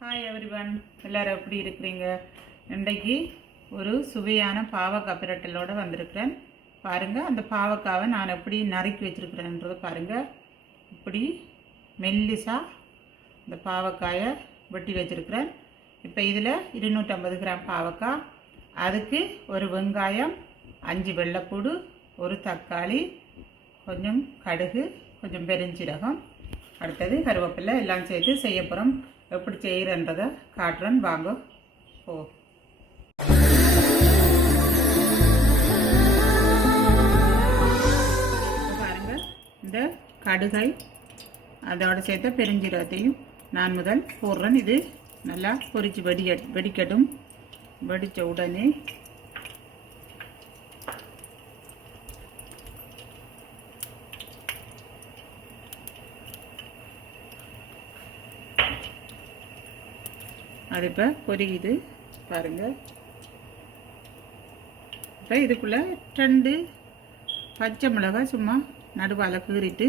Hi everyone, எல்லோரும் எப்படி இருக்கிறீங்க? இன்றைக்கு ஒரு சுவையான பாவக்காய் பிரட்டலோடு வந்திருக்கிறேன். பாருங்கள், அந்த பாவக்காவை நான் எப்படி நறுக்கி வச்சுருக்கிறேன்றதை பாருங்கள். இப்படி மெல்லிசாக இந்த பாவக்காயை வெட்டி வச்சுருக்கிறேன். இப்போ இதில் 250 கிராம் பாவக்காய், அதுக்கு ஒரு வெங்காயம், 5 வெள்ளைப்பூடு, ஒரு தக்காளி, கொஞ்சம் கடுகு, கொஞ்சம் பெருஞ்சீரகம், அடுத்தது கருவேப்பிலை எல்லாம் சேர்த்து செய்ய போகிறோம். எப்படி செய்கிறன்றதை காட்டுறேன், வாங்க. பாருங்கள், இந்த கடுகை அதோட சேர்த்த பெருஞ்சீரகத்தையும் நான் முதல் போடுறேன். இது நல்லா பொரிச்சு வெடிக்கட்டும். வெடித்த உடனே அது இப்போ பொரியுது பாருங்கள். இப்போ இதுக்குள்ளே 2 பச்சை மிளகாய் சும்மா நடுவால் கீறிட்டு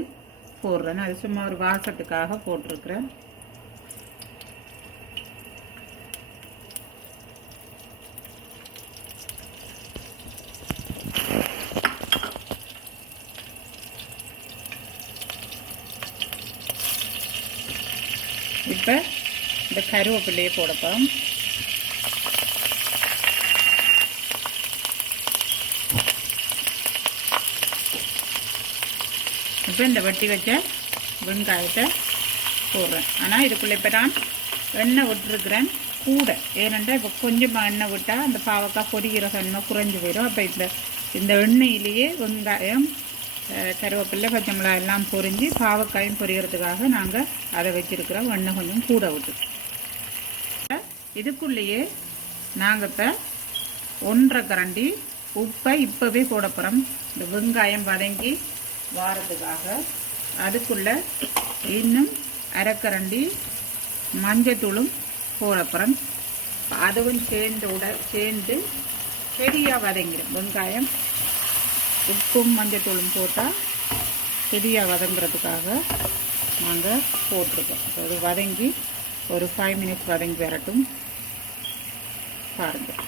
போடுறேன். அது சும்மா ஒரு வாசத்துக்காக போட்டிருக்கிறேன். இப்போ இந்த கருவேப்பிலையை போடப்போம். இப்போ இந்த வெட்டி வச்ச வெங்காயத்தை போடுறேன். ஆனால் இதுக்குள்ளே இப்போ நான் எண்ணெய் விட்டுருக்குறேன் கூட. ஏனென்றால் இப்போ கொஞ்சமாக எண்ணெய் விட்டால் அந்த பாவக்காய் பொரிகிற எண்ணெய் குறைஞ்சி போயிடும். அப்போ இந்த எண்ணெயிலேயே வெங்காயம், கருவேப்பிலை, பச்சை மிளகாய் எல்லாம் பொரிஞ்சு பாவக்காயும் பொரிகிறதுக்காக நாங்கள் அதை வச்சுருக்கிறோம். எண்ணெய் கொஞ்சம் கூட விட்டு இதுக்குள்ளேயே நாங்கள் இப்போ 1.5 கரண்டி உப்பை இப்போவே போட போகிறோம். இந்த வெங்காயம் வதங்கி வாரத்துக்காக. அதுக்குள்ளே இன்னும் 1/2 கரண்டி மஞ்சத்தூளும் போட போகிறோம். அதுவும் சேர்ந்து செடியாக வதங்கிடும். வெங்காயம் உப்பும் மஞ்சத்தூளும் போட்டால் செடியாக வதங்குறதுக்காக நாங்கள் போட்டிருக்கோம். அது வதங்கி ஒரு 5 மினிட்ஸ் வதங்கி வரட்டும். பாருங்கள்,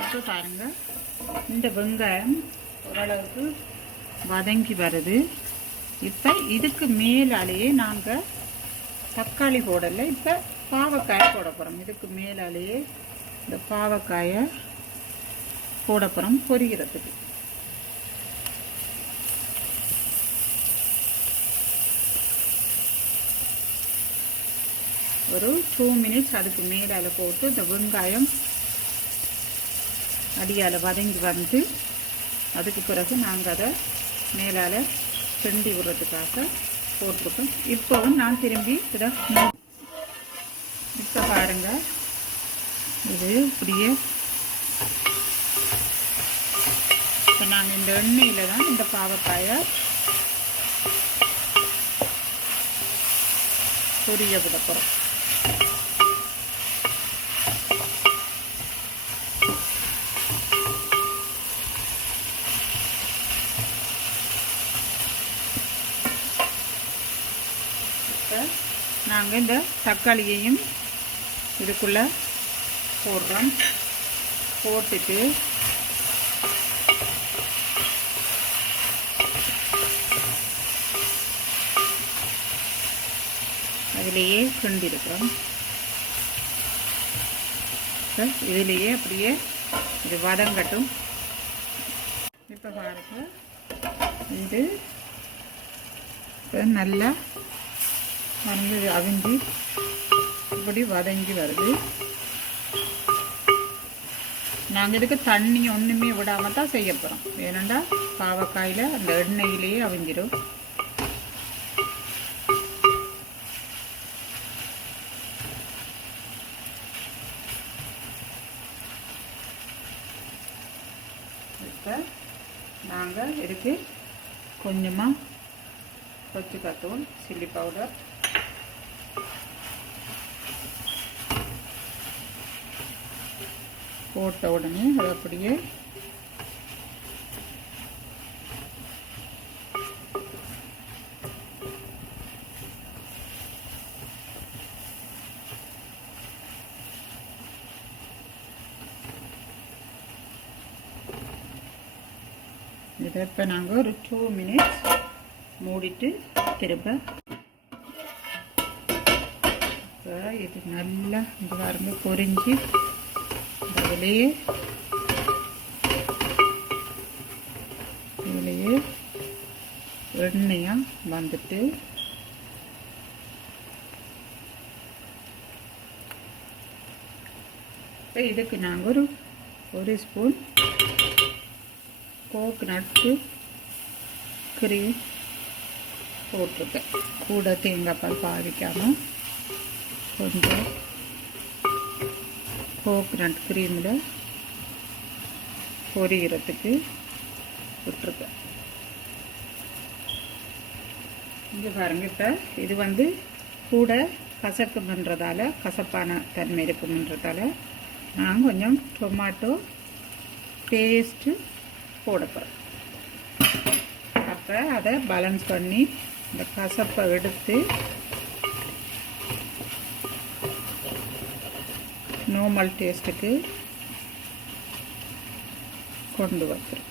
இப்போ பாருங்கள், இந்த வெங்காயம் ஓரளவுக்கு வதங்கி வருது. இப்போ இதுக்கு மேலாலேயே நாங்கள் தக்காளி போடலை, இப்போ பாவக்காயை போட போகிறோம். இதுக்கு மேலாலேயே இந்த பாவக்காயை போட போகிறோம் பொரிகிறதுக்கு. ஒரு 2 மினிட்ஸ் அதுக்கு மேலால் போட்டு இந்த வெங்காயம் அடியால் வதங்கி வந்து அதுக்கு பிறகு நாங்கள் அதை மேலால் கிண்டி விடுறதுக்காக போட்டிருக்கோம். இப்போவும் நான் திரும்பி இதை இப்போ பாருங்கள், இது இப்படியே இப்போ நாங்கள் இந்த எண்ணெயில் தான் இந்த பாவக்காயை பொரிய விட போகிறோம். நாங்கள் இந்த தக்காளியையும் இதுக்குள்ளே போடுறோம். போட்டுட்டு அதிலேயே கிண்டிருக்கிறோம். இதிலேயே அப்படியே இது வதங்கட்டும். இப்போ பாருங்க, இது நல்லா அவிஞ்சு இப்படி வதங்கி வருது. நாங்கள் இதுக்கு தண்ணி ஒன்றுமே விடாமல் தான் செய்ய போகிறோம். ஏனெண்டா பாவக்காயில் அந்த எண்ணெயிலேயே அவிஞ்சிடும். இப்போ நாங்கள் இதுக்கு கொஞ்சமாக கொச்சிக்காத்தூள், சில்லி பவுடர், போட்ட உடனே அது அப்படியே இதை இப்போ நாங்கள் ஒரு 2 minutes மூடிட்டு திரும்ப இப்போ இது நல்லா இந்த பாருங்க பொரிஞ்சு அதிலேயே எண்ணெயாக வந்துட்டு இப்போ இதுக்கு நாங்கள் ஒரு ஸ்பூன் கோகனட்டு க்ரீம் போட்டிருக்கேன். கூட தேங்காய் பால் பாவிக்காமல் கொஞ்சம் கோகனட் க்ரீமில் பொரிகிறதுக்கு விட்டுருக்கேன். இங்கே பாருங்கள், இப்போ இது வந்து கூட கசக்குன்றதால, கசப்பான தன்மை இருக்குன்றதால நான் கொஞ்சம் டொமாட்டோ பேஸ்ட்டு போட போகிறேன். அப்போ அதை பேலன்ஸ் பண்ணி இந்த கசப்பை எடுத்து நார்மல் டேஸ்ட்டுக்கு கொண்டு வந்துடும்.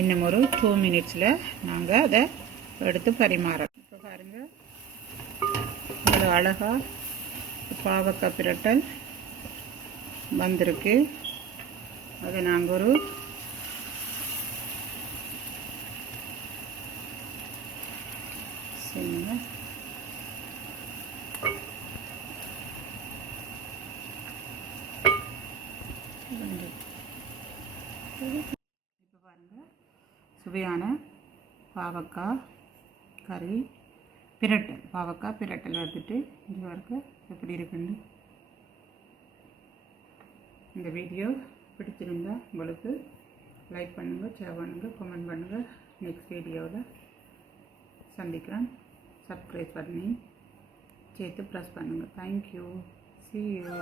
இன்னும் ஒரு 2 minutesல நாங்கள் அதை எடுத்து பரிமாறோம். இப்போ பாருங்கள், இவ்வளோ அழகாக பாவக்காய் பிரட்டல் வந்திருக்கு. அதை நாங்கள் ஒரு இப்போ பாருங்கள், சுவையான பாவக்காய் கறி பிரட்டல், பாவக்காய் பிரட்டல் எடுத்துட்டு இங்கே பாருங்க எப்படி இருக்குன்னு. இந்த வீடியோ பிடிச்சிருந்தா உங்களுக்கு லைக் பண்ணுங்கள், ஷேர் பண்ணுங்கள், கமெண்ட் பண்ணுங்கள். நெக்ஸ்ட் வீடியோவில் சந்திக்கிறேன். சப்ஸ்கிரைப் பண்ணி சேர்த்து ப்ரெஸ் பண்ணுங்கள். தேங்க்யூ. See you.